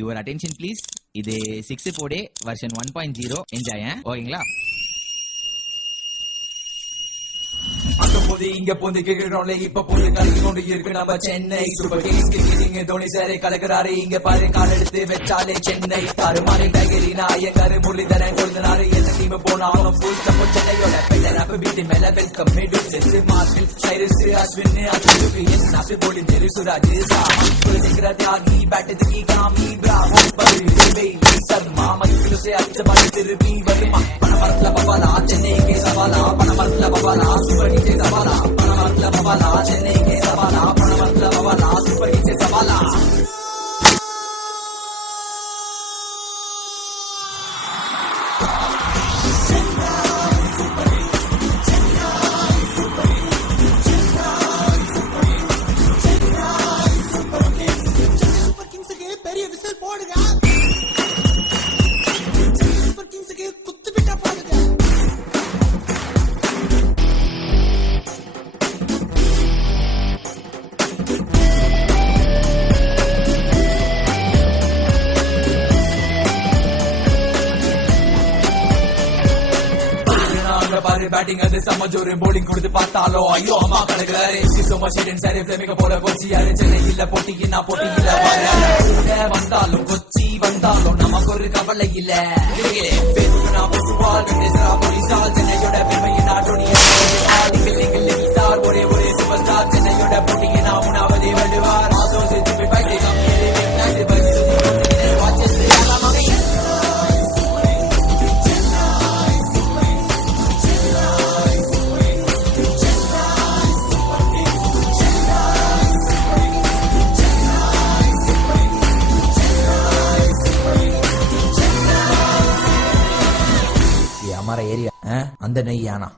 Your attention please. இது 6 போடே version 1.0 enjoy. ஓகேங்களா? இங்க போந்து கிரிக்கெட்ல இப்ப போது கலக்கி கொண்டு இருக்கு நம்ம Chennai super Kings. Cricketing Dhoni சாரே கலக்குறாரு இங்க பாரு, கால் எடுத்து வச்சாலே சென்னை தாறுமாறி. டைகரினா ஐயக்காரு முரளிதரன் கொழுந்தனாரு எந்த டீம் போனாலும் ஃபுல் சப்போர்ட். சென்னையோட பெயர் அப்ப வீட்டு மேல welcome middle marshal Cyrus Ashwin அச்சுக்கு என்ன அப்படி போலி தெரு சுராஜ் சாமா தியாகி பேட் தூக்கி காமி பிராவோ பரி சர்மா மகிழ்ச்சி से अच्छा बात திருப்பி வருமா. பணமரத்துல பவாலா சென்னைக்கு சவாலா, பணமரத்துல பவாலா சூப்பர் கிங்ஸ் சவாலா, பணமரத்துல பவாலா சென்னைக்கு சவாலா, பணமரத்துல பவாலா சூப்பர் கிங்ஸ் சவாலா. பெரிய விசில் போடுங்க. பாரு பேட்டிங் அது சமஜோரு போலிங் கொடுத்து பார்த்தாலும் ஐயோ அம்மா கலக்குறாரு. போல கொச்சி யாரு சென்னை இல்ல போட்டியினா போட்டியில வந்தாலும் கொச்சி வந்தாலும் நமக்கு ஒரு கவலை இல்ல. போலீசால் சென்னையோட பெருமையினா ஒரே ஒரே சூப்பர் ஸ்டார் சென்னையோட போட்டியினா உணவதே வருவார். हमारा एरिया अंदर नहीं आना.